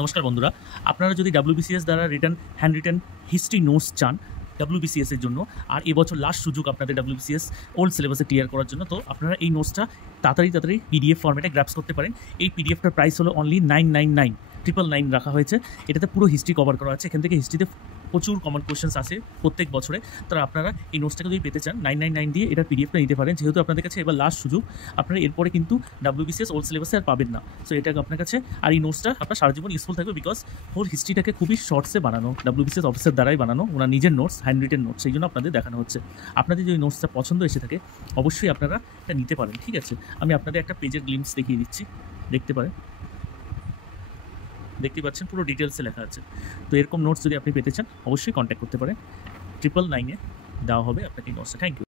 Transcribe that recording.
নমস্কার বন্ধুরা, আপনারা যদি WBCS দ্বারা হ্যান্ড রিটেন হিস্ট্রি নোটস চান WBCS এর জন্য, আর এবছর লাস্ট সুযোগ আপনাদের WBCS ওল্ড সিলেবাসে ক্লিয়ার করার জন্য, তো আপনারা এই নোটসটা তাড়াতাড়ি PDF ফরম্যাটে গ্র্যাবস করতে পারেন। এই PDFটার প্রাইস হলো অনলি 999 999 রাখা হয়েছে। এটাতে পুরো হিস্ট্রি কভার করা আছে। এখান থেকে হিস্ট্রিতে প্রচুর কমন কোয়েশ্চেন্স আসে প্রত্যেক বছরে। তারা আপনারা এই নোটসটাকে যদি পেতে চান 999 দিয়ে এটার PDFটা নিতে পারেন। যেহেতু আপনাদের কাছে এবার লাস্ট সুযোগ, আপনারা এরপরে কিন্তু WBCS ওল্ড সিলেবাসে আর পাবেন না। সো এটা আপনার কাছে, আর এই নোটসটা আপনার সারা জীবন ইউজফুল থাকবে, বিকজ হোল হিস্ট্রিটাকে খুবই শর্টসে বানানো, WBCS অফিসের দ্বারাই বানানো, ওনার নিজের নোটস, হ্যান্ড রিটেন নোটস, সেই জন্য আপনাদের দেখানো হচ্ছে। আপনাদের যদি নোটসটা পছন্দ এসে থাকে, অবশ্যই আপনারা এটা নিতে পারেন। ঠিক আছে, আমি আপনাদের একটা পেজের গ্লিম্পস দেখিয়ে দিচ্ছি, দেখতে পারেন। দেখতে পাচ্ছেন পুরো ডিটেলসে লেখা আছে। তো এরকম নোটস যদি আপনি পেতে চান, অবশ্যই কন্ট্যাক্ট করতে পারেন। 999 দেওয়া হবে আপনাকে এই নোটসটা। Thank you.